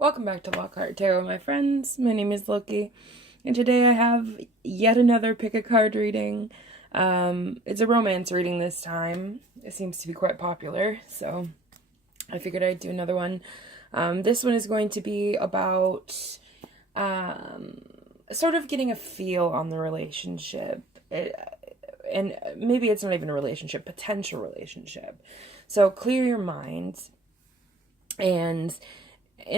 Welcome back to Lockhart Tarot, my friends. My name is Loki, and today I have yet another pick a card reading. It's a romance reading this time. It seems to be quite popular, so I figured I'd do another one. This one is going to be about sort of getting a feel on the relationship. And maybe it's not even a relationship, potential relationship. So clear your mind and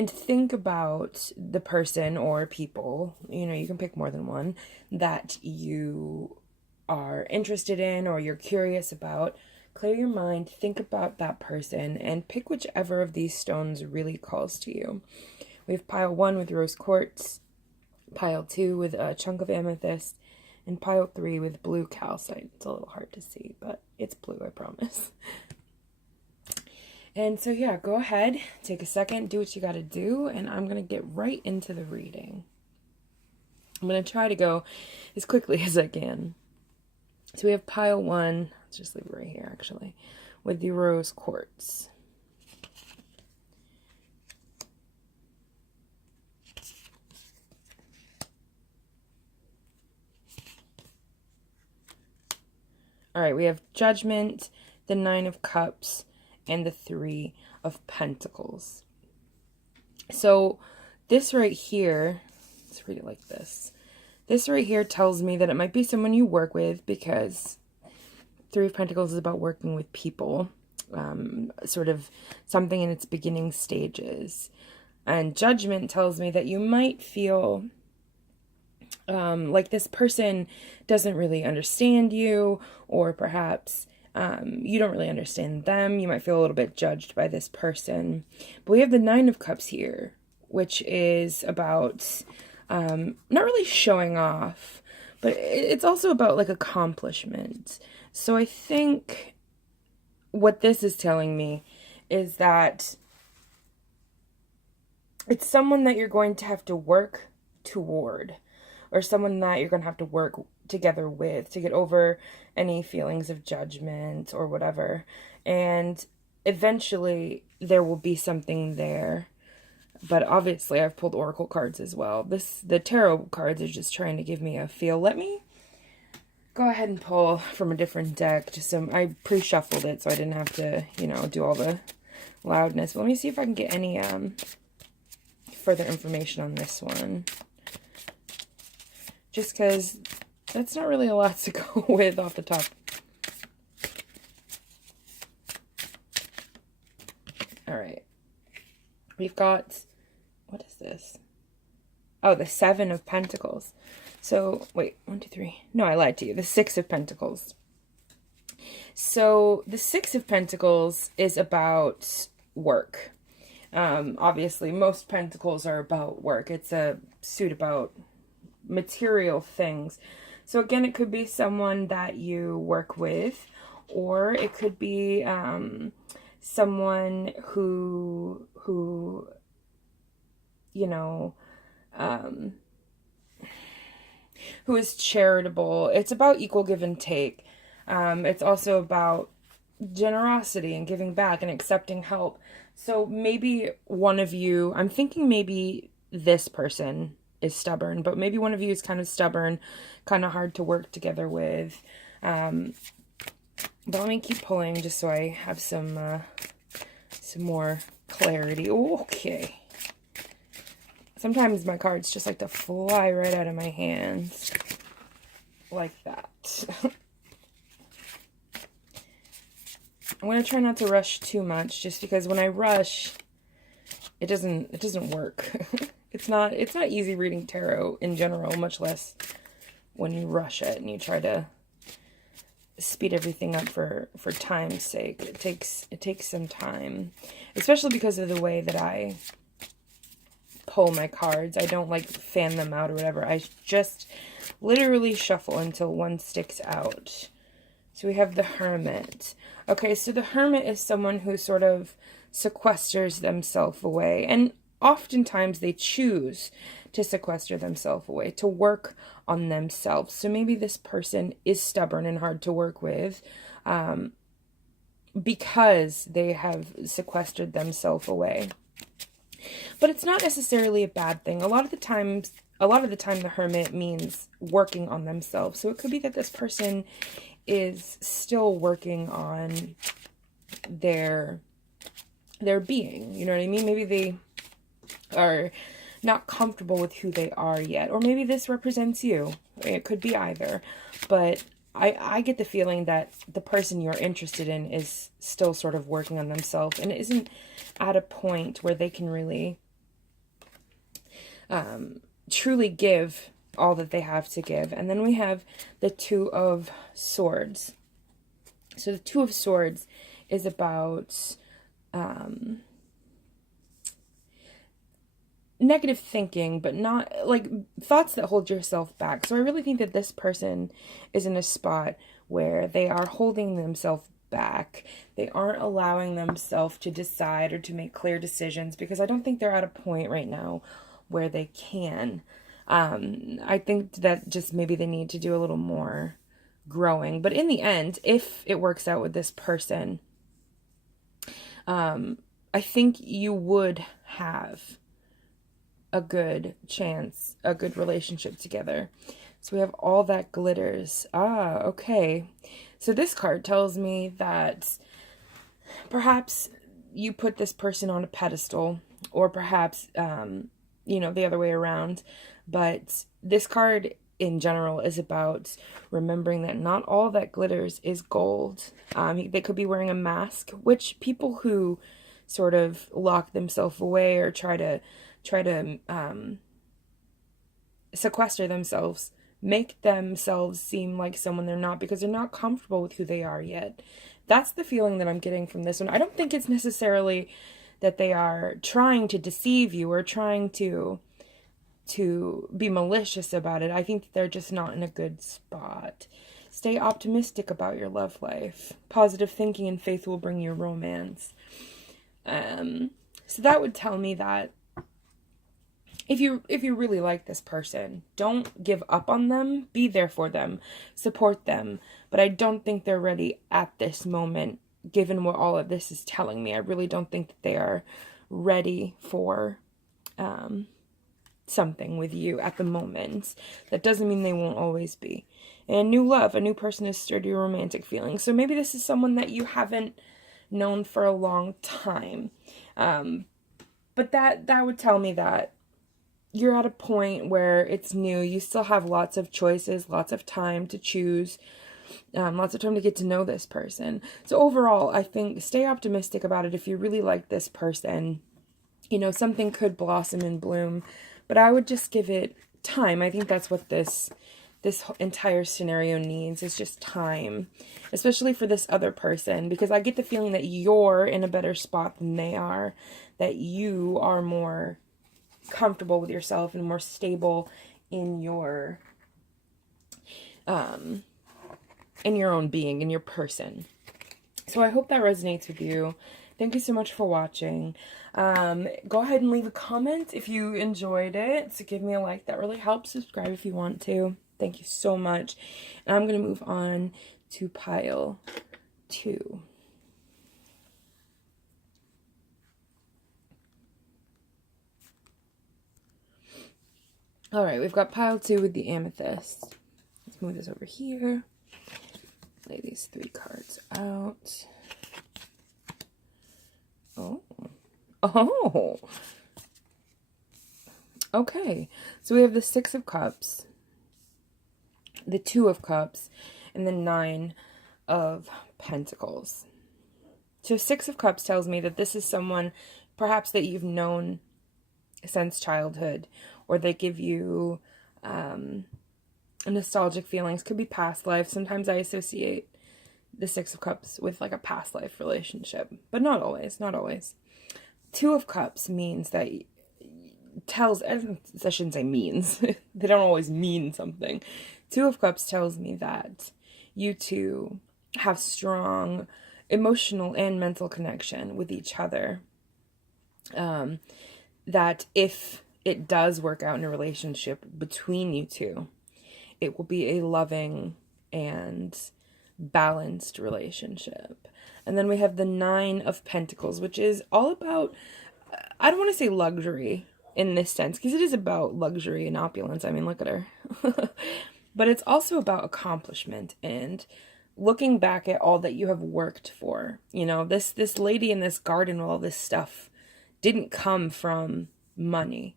think about the person or people, you can pick more than one, that you are interested in or you're curious about. Clear your mind, think about that person, and pick whichever of these stones really calls to you. We have pile 1 with rose quartz, pile 2 with a chunk of amethyst, and pile 3 with blue calcite. It's a little hard to see, but it's blue, I promise. And so, yeah, go ahead, take a second, do what you gotta do, and I'm gonna get right into the reading. I'm gonna try to go as quickly as I can. So we have pile 1, let's just leave it right here, actually, with the rose quartz. All right, we have Judgment, the 9 of Cups, and the 3 of Pentacles. So this right here, let's read it like this. This right here tells me that it might be someone you work with, because 3 of Pentacles is about working with people, sort of something in its beginning stages. And Judgment tells me that you might feel like this person doesn't really understand you, or perhaps you don't really understand them. You might feel a little bit judged by this person. But we have the 9 of Cups here, which is about not really showing off, but it's also about like accomplishment. So I think what this is telling me is that it's someone that you're going to have to work toward, or someone that you're going to have to work together with to get over any feelings of judgment or whatever. And eventually there will be something there. But obviously I've pulled oracle cards as well. The tarot cards are just trying to give me a feel. Let me go ahead and pull from a different deck. I pre-shuffled it so I didn't have to, do all the loudness. But let me see if I can get any further information on this one. Just because that's not really a lot to go with off the top. All right. We've got, what is this? Oh, the 7 of Pentacles. So, wait, 1, 2, 3. No, I lied to you. The 6 of Pentacles. So, the 6 of Pentacles is about work. Obviously, most Pentacles are about work. It's a suit about material things. So again, it could be someone that you work with, or it could be someone who who is charitable. It's about equal give and take. It's also about generosity and giving back and accepting help. So maybe one of you, I'm thinking maybe this person is stubborn, but maybe one of you is kind of stubborn, kind of hard to work together with. But let me keep pulling just so I have some more clarity. Okay. Sometimes my cards just like to fly right out of my hands like that. I'm going to try not to rush too much, just because when I rush, it doesn't work. It's not easy reading tarot in general, much less when you rush it and you try to speed everything up for time's sake. It takes some time, especially because of the way that I pull my cards. I don't like fan them out or whatever. I just literally shuffle until one sticks out. So we have the Hermit. Okay, so the Hermit is someone who sort of sequesters themselves away, and oftentimes they choose to sequester themselves away, to work on themselves. So maybe this person is stubborn and hard to work with because they have sequestered themselves away. but it's not necessarily a bad thing. A lot of the time, the Hermit means working on themselves. So it could be that this person is still working on their being. You know what I mean? Maybe they are not comfortable with who they are yet. Or maybe this represents you. It could be either. But I get the feeling that the person you're interested in is still sort of working on themselves and isn't at a point where they can really truly give all that they have to give. And then we have the Two of Swords. So the Two of Swords is about negative thinking, but not like thoughts that hold yourself back. So I really think that this person is in a spot where they are holding themselves back. They aren't allowing themselves to decide or to make clear decisions, because I don't think they're at a point right now where they can. I think that just maybe they need to do a little more growing. But in the end, if it works out with this person, I think you would have a good chance, a good relationship together. So we have All That Glitters. Okay. So this card tells me that perhaps you put this person on a pedestal, or perhaps, the other way around. But this card in general is about remembering that not all that glitters is gold. They could be wearing a mask, which people who sort of lock themselves away or try to sequester themselves make themselves seem like someone they're not, because they're not comfortable with who they are yet. That's the feeling that I'm getting from this one. I don't think it's necessarily that they are trying to deceive you or trying to be malicious about it. I think they're just not in a good spot. Stay optimistic about your love life. Positive thinking and faith will bring you romance. So that would tell me that if you really like this person, don't give up on them. Be there for them. Support them. But I don't think they're ready at this moment, given what all of this is telling me. I really don't think that they are ready for something with you at the moment. That doesn't mean they won't always be. And new love, a new person is sturdy romantic feelings. So maybe this is someone that you haven't known for a long time. But that would tell me that you're at a point where it's new. You still have lots of choices, lots of time to choose, lots of time to get to know this person. So overall, I think stay optimistic about it. If you really like this person, something could blossom and bloom, but I would just give it time. I think that's what this entire scenario needs, is just time, especially for this other person, because I get the feeling that you're in a better spot than they are, that you are more comfortable with yourself and more stable in your own being, in your person. So I hope that resonates with you. Thank you so much for watching. Go ahead and leave a comment if you enjoyed it. So give me a like. That really helps. Subscribe if you want to. Thank you so much. And I'm going to move on to pile 2. All right, we've got pile 2 with the Amethyst. Let's move this over here. Lay these 3 cards out. Oh. Okay, so we have the 6 of Cups, the 2 of Cups, and the 9 of Pentacles. So 6 of Cups tells me that this is someone perhaps that you've known since childhood, or they give you nostalgic feelings. Could be past life. Sometimes I associate the 6 of Cups with like a past life relationship, but not always, not always. 2 of Cups means that I shouldn't say means, they don't always mean something. 2 of Cups tells me that you two have strong emotional and mental connection with each other. That if it does work out in a relationship between you two, it will be a loving and balanced relationship. And then we have the 9 of Pentacles, which is all about I don't want to say luxury in this sense, because it is about luxury and opulence. I mean, look at her. But it's also about accomplishment and looking back at all that you have worked for. You know, this lady in this garden with all this stuff didn't come from money.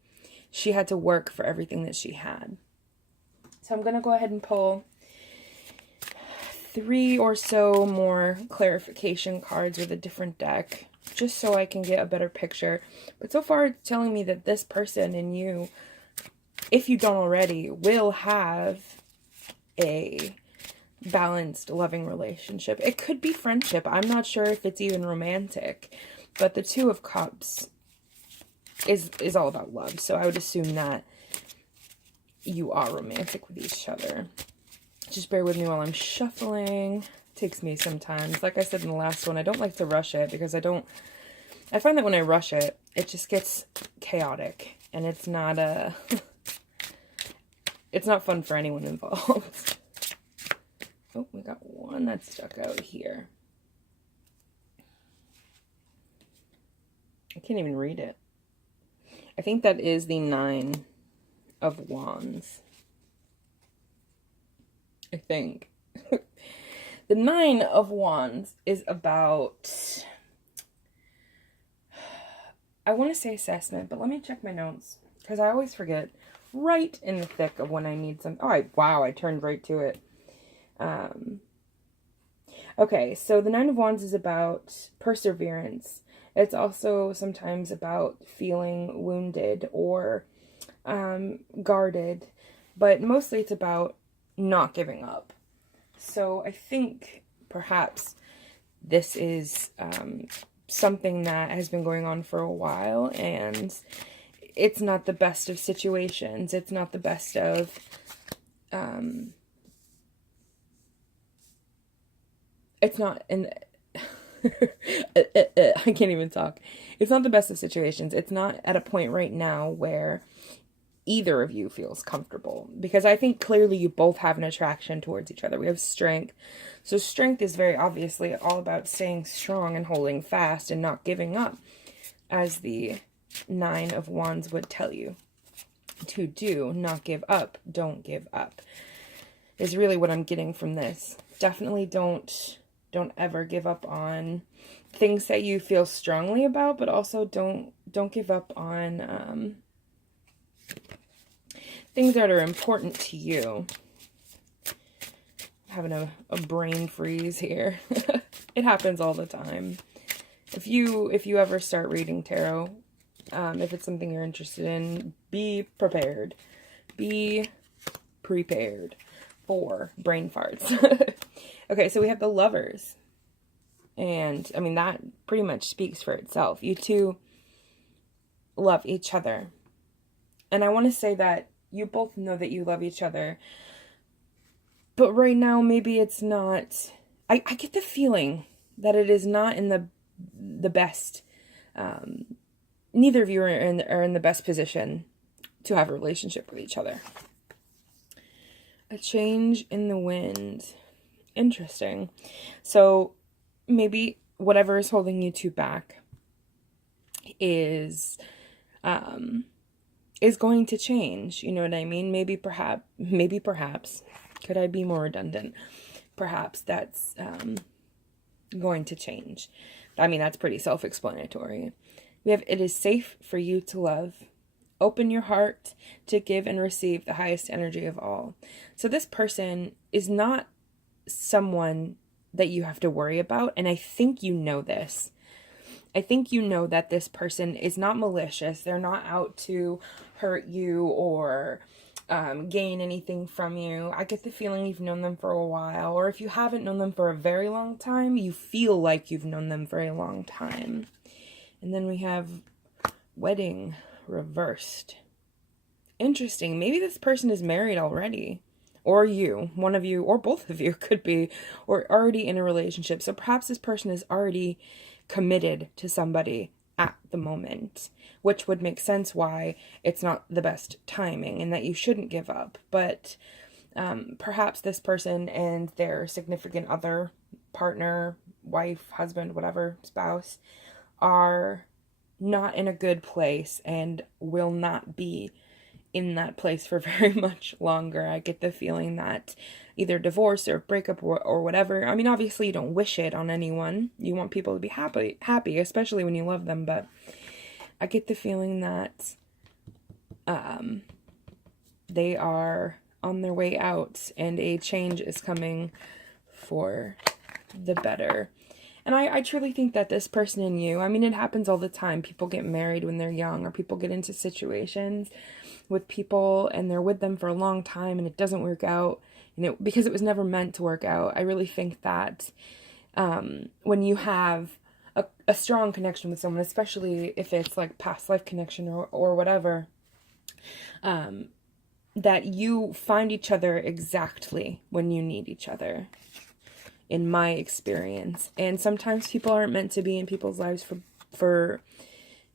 She had to work for everything that she had. So I'm going to go ahead and pull 3 or so more clarification cards with a different deck, just so I can get a better picture. But so far it's telling me that this person and you, if you don't already, will have a balanced, loving relationship. It could be friendship. I'm not sure if it's even romantic, but the Two of Cups is all about love. So I would assume that you are romantic with each other. Just bear with me while I'm shuffling. It takes me some time. Like I said in the last one, I don't like to rush it because I find that when I rush it, it just gets chaotic and it's not it's not fun for anyone involved. Oh, we got one that stuck out here. I can't even read it. I think that is the 9 of Wands. I think. The 9 of Wands is about, I want to say assessment, but let me check my notes because I always forget right in the thick of when I need some. Oh, wow, I turned right to it. Okay, so the 9 of Wands is about perseverance. It's also sometimes about feeling wounded or guarded, but mostly it's about not giving up. So I think perhaps this is something that has been going on for a while, and it's not the best of situations. It's not the best of it's not in I can't even talk. It's not the best of situations. It's not at a point right now where either of you feels comfortable, because I think clearly you both have an attraction towards each other. We have strength. So strength is very obviously all about staying strong and holding fast and not giving up, as the 9 of Wands would tell you to do. Not give up. Don't give up is really what I'm getting from this. Definitely don't ever give up on things that you feel strongly about, but also don't give up on things that are important to you. I'm having a brain freeze here. It happens all the time. If you ever start reading tarot, if it's something you're interested in, be prepared. Be prepared for brain farts. Okay, so we have the Lovers. And, I mean, that pretty much speaks for itself. You two love each other. And I want to say that you both know that you love each other. But right now, maybe it's not. I get the feeling that it is not in the best. Neither of you are in the best position to have a relationship with each other. A change in the wind. Interesting. So maybe whatever is holding you two back is going to change. You know what I mean? Maybe perhaps, could I be more redundant? Perhaps that's going to change. I mean, that's pretty self-explanatory. We have, it is safe for you to love. Open your heart to give and receive the highest energy of all. So this person is not someone that you have to worry about. And I think you know this. I think you know that this person is not malicious. They're not out to hurt you or gain anything from you. I get the feeling you've known them for a while. Or if you haven't known them for a very long time, you feel like you've known them for a long time. And then we have wedding reversed. Interesting. Maybe this person is married already. Or you, one of you, or both of you could be, or already in a relationship. So perhaps this person is already committed to somebody at the moment, which would make sense why it's not the best timing and that you shouldn't give up. But perhaps this person and their significant other, partner, wife, husband, whatever, spouse, are not in a good place and will not be in that place for very much longer. I get the feeling that either divorce or breakup or whatever. I mean, obviously you don't wish it on anyone. You want people to be happy, especially when you love them, but I get the feeling that they are on their way out and a change is coming for the better. And I truly think that this person and you, I mean, it happens all the time. People get married when they're young, or people get into situations with people and they're with them for a long time and it doesn't work out, and because it was never meant to work out. I really think that when you have a strong connection with someone, especially if it's like past life connection or whatever, that you find each other exactly when you need each other, in my experience. And sometimes people aren't meant to be in people's lives for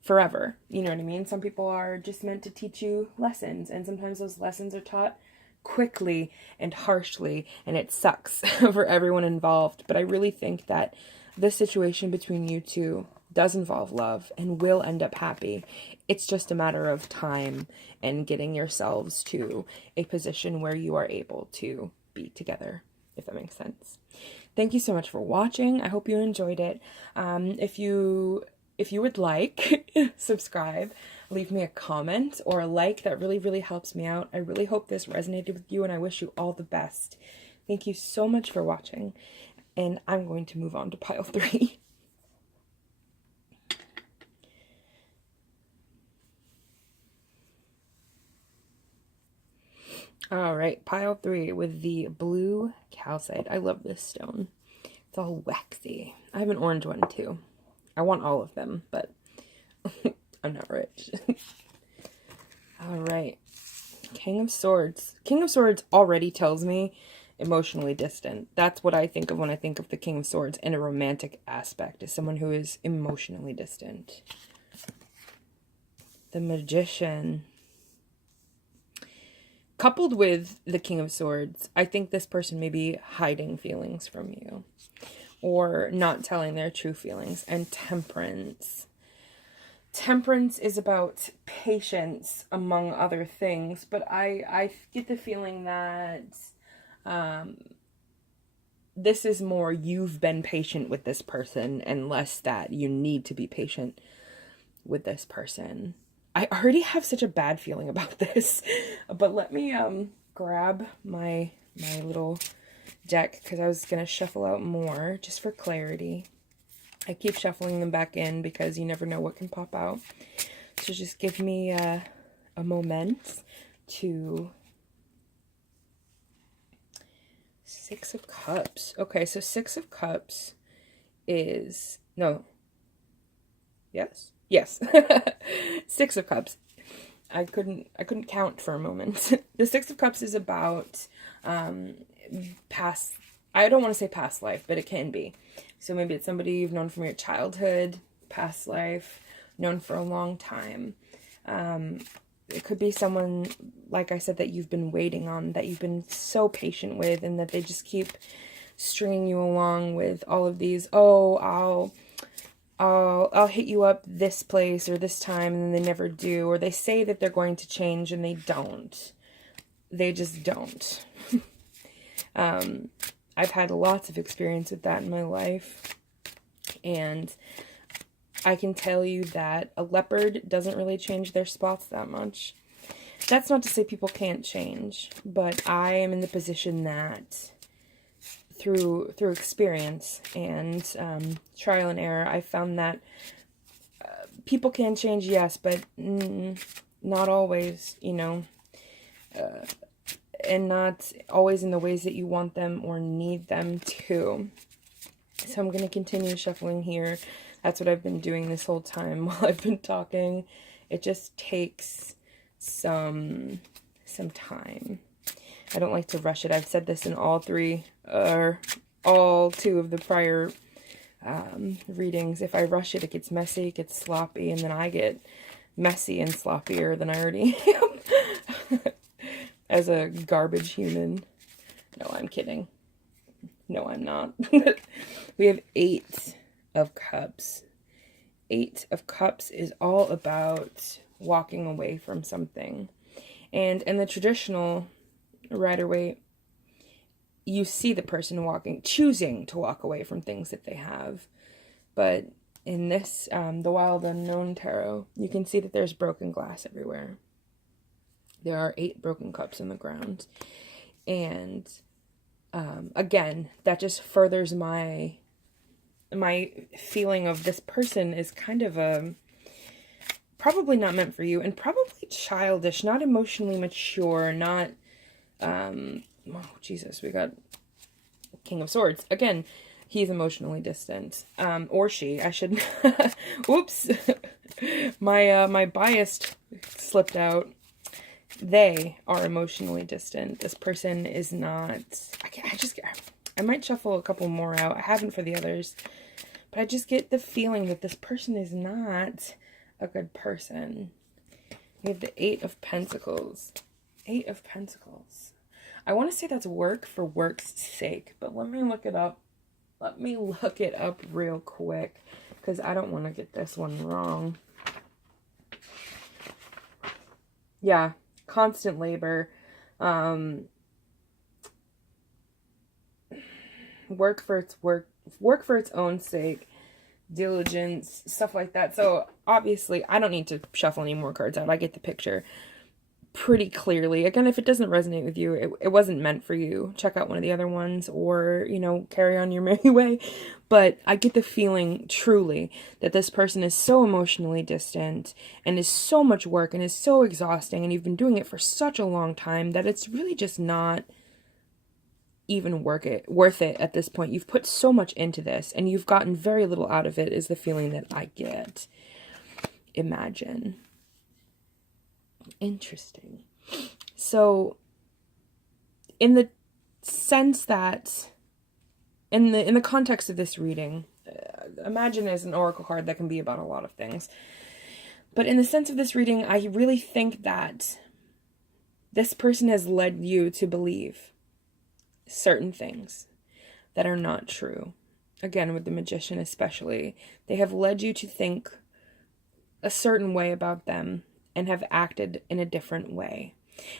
forever. You know what I mean? Some people are just meant to teach you lessons, and sometimes those lessons are taught quickly and harshly, and it sucks for everyone involved. But I really think that this situation between you two does involve love and will end up happy. It's just a matter of time and getting yourselves to a position where you are able to be together, if that makes sense. Thank you so much for watching. I hope you enjoyed it. If you would like, subscribe, leave me a comment or a like. That really, really helps me out. I really hope this resonated with you, and I wish you all the best. Thank you so much for watching, and I'm going to move on to pile 3. All right, pile 3 with the blue calcite. I love this stone. It's all waxy. I have an orange one too. I want all of them, but I'm not rich. All right, King of Swords. King of Swords already tells me emotionally distant. That's what I think of when I think of the King of Swords in a romantic aspect, is someone who is emotionally distant. The Magician. Coupled with the King of Swords, I think this person may be hiding feelings from you or not telling their true feelings. And Temperance. Temperance is about patience, among other things, but I get the feeling that this is more you've been patient with this person and less that you need to be patient with this person. I already have such a bad feeling about this, but let me grab my little deck, because I was going to shuffle out more just for clarity. I keep shuffling them back in because you never know what can pop out. So just give me a moment to... Six of Cups. Okay, so Six of Cups is... No. Yes? Yes. Six of Cups. I couldn't count for a moment. The Six of Cups is about past... I don't want to say past life, but it can be. So maybe it's somebody you've known from your childhood, past life, known for a long time. It could be someone, like I said, that you've been waiting on, that you've been so patient with, and that they just keep stringing you along with all of these, oh, I'll hit you up this place or this time, and then they never do. Or they say that they're going to change, and they don't. They just don't. I've had lots of experience with that in my life. And I can tell you that a leopard doesn't really change their spots that much. That's not to say people can't change, but I am in the position that through experience and trial and error, I found that people can change, yes, but not always, you know, and not always in the ways that you want them or need them to. So I'm going to continue shuffling here. That's what I've been doing this whole time while I've been talking. It just takes some time. I don't like to rush it. I've said this in all two of the prior readings. If I rush it, it gets messy, it gets sloppy, and then I get messy and sloppier than I already am as a garbage human. No, I'm kidding. No, I'm not. We have 8 of Cups. Eight of Cups is all about walking away from something. And in the traditional Rider-Waite, you see the person choosing to walk away from things that they have. But in this, the Wild Unknown Tarot, you can see that there's broken glass everywhere. There are 8 broken cups in the ground. And again, that just furthers my feeling of this person is kind of probably not meant for you, and probably childish, not emotionally mature, not, oh, Jesus, we got King of Swords. Again, he's emotionally distant, or she, I should, whoops, my bias slipped out. They are emotionally distant. This person is not, I might shuffle a couple more out. I haven't for the others, but I just get the feeling that this person is not a good person. We have the 8 of Pentacles. 8 of Pentacles. I want to say that's work for work's sake, but let me look it up. Let me look it up real quick, because I don't want to get this one wrong. Yeah, constant labor. Work for its own sake. Diligence, stuff like that. So obviously I don't need to shuffle any more cards out. I get the picture pretty clearly. Again, if it doesn't resonate with you, it wasn't meant for you. Check out one of the other ones, or, you know, carry on your merry way. But I get the feeling truly that this person is so emotionally distant and is so much work and is so exhausting, and you've been doing it for such a long time that it's really just not even worth it at this point. You've put so much into this and you've gotten very little out of it, is the feeling that I get. Imagine. Interesting. So in the sense that in the context of this reading, imagine is an oracle card that can be about a lot of things. But in the sense of this reading, I really think that this person has led you to believe certain things that are not true. Again, with the Magician especially, they have led you to think a certain way about them and have acted in a different way.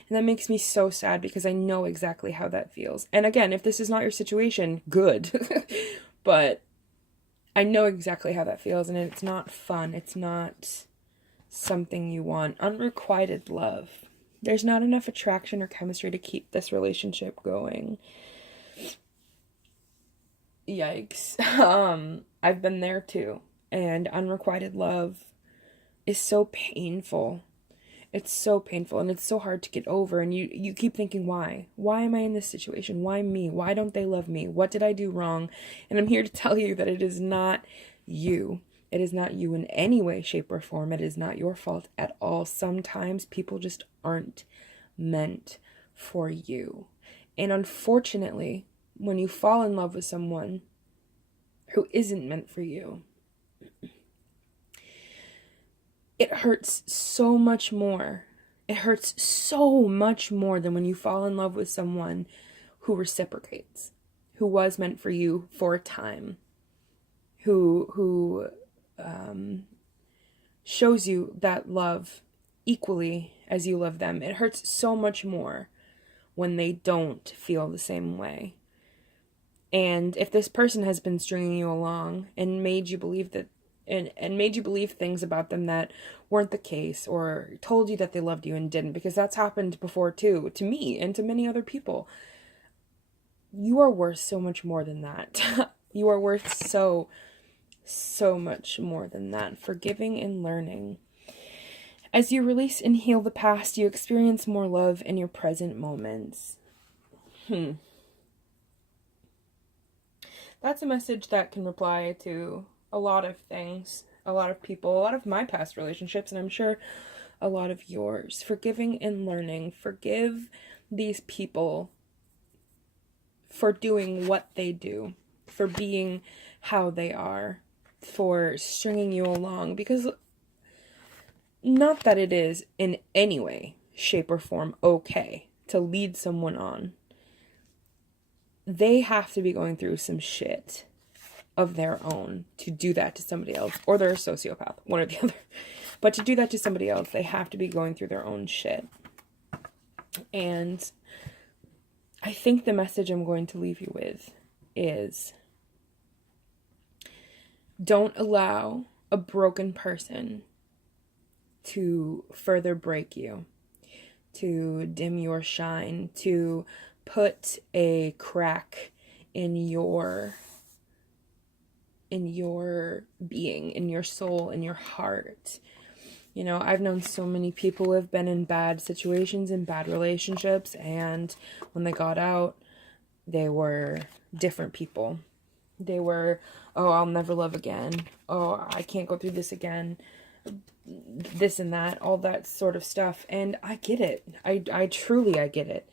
And that makes me so sad, because I know exactly how that feels. And again, if this is not your situation, good. But I know exactly how that feels, and it's not fun. It's not something you want. Unrequited love. There's not enough attraction or chemistry to keep this relationship going. Yikes. I've been there too. And unrequited love is so painful. It's so painful, and it's so hard to get over. And you keep thinking, why? Why am I in this situation? Why me? Why don't they love me? What did I do wrong? And I'm here to tell you that it is not you. It is not you in any way, shape, or form. It is not your fault at all. Sometimes people just aren't meant for you. And unfortunately, when you fall in love with someone who isn't meant for you, it hurts so much more. It hurts so much more than when you fall in love with someone who reciprocates, who was meant for you for a time, who shows you that love equally as you love them. It hurts so much more when they don't feel the same way. And if this person has been stringing you along and made you believe that, and made you believe things about them that weren't the case, or told you that they loved you and didn't, because that's happened before too, to me and to many other people, you are worth so much more than that. You are worth so much more than that. Forgiving and learning. As you release and heal the past, you experience more love in your present moments. That's a message that can apply to a lot of things, a lot of people, a lot of my past relationships, and I'm sure a lot of yours. Forgiving and learning. Forgive these people for doing what they do, for being how they are, for stringing you along, because not that it is in any way, shape, or form okay to lead someone on. They have to be going through some shit. of their own to do that to somebody else, or they're a sociopath, one or the other. But to do that to somebody else, they have to be going through their own shit. And I think the message I'm going to leave you with is, don't allow a broken person to further break you, to dim your shine, to put a crack in your being, in your soul, in your heart. You know, I've known so many people who have been in bad situations, in bad relationships, and when they got out, they were different people. They were, oh, I'll never love again. Oh, I can't go through this again. This and that, all that sort of stuff. And I get it. I truly get it.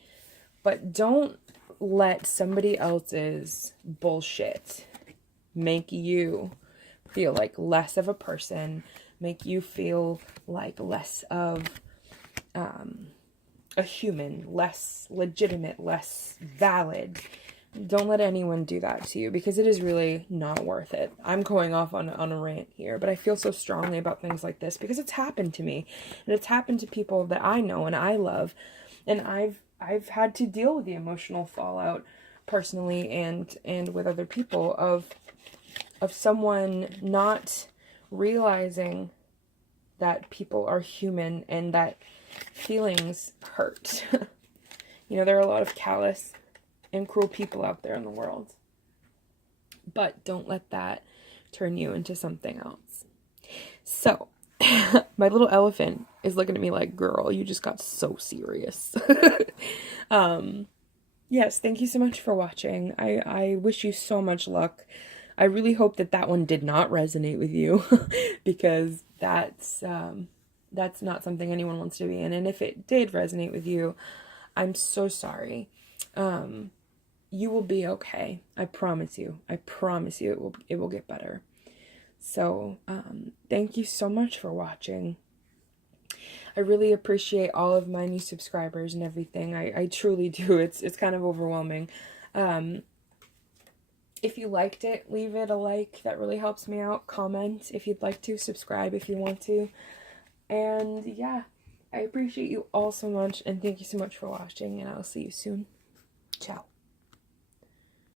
But don't let somebody else's bullshit make you feel like less of a person, make you feel like less of a human, less legitimate, less valid. Don't let anyone do that to you, because it is really not worth it. I'm going off on a rant here, but I feel so strongly about things like this because it's happened to me, and it's happened to people that I know and I love, and I've had to deal with the emotional fallout personally and with other people of someone not realizing that people are human and that feelings hurt. You know, there are a lot of callous and cruel people out there in the world. But don't let that turn you into something else. So, my little elephant is looking at me like, girl, you just got so serious. Yes, thank you so much for watching. I wish you so much luck. I really hope that one did not resonate with you, because that's not something anyone wants to be in. And if it did resonate with you, I'm so sorry. You will be okay. I promise you. I promise you it will get better. So, thank you so much for watching. I really appreciate all of my new subscribers and everything. I truly do. It's kind of overwhelming. If you liked it, leave it a like. That really helps me out. Comment if you'd like to. Subscribe if you want to. And yeah, I appreciate you all so much. And thank you so much for watching. And I'll see you soon. Ciao.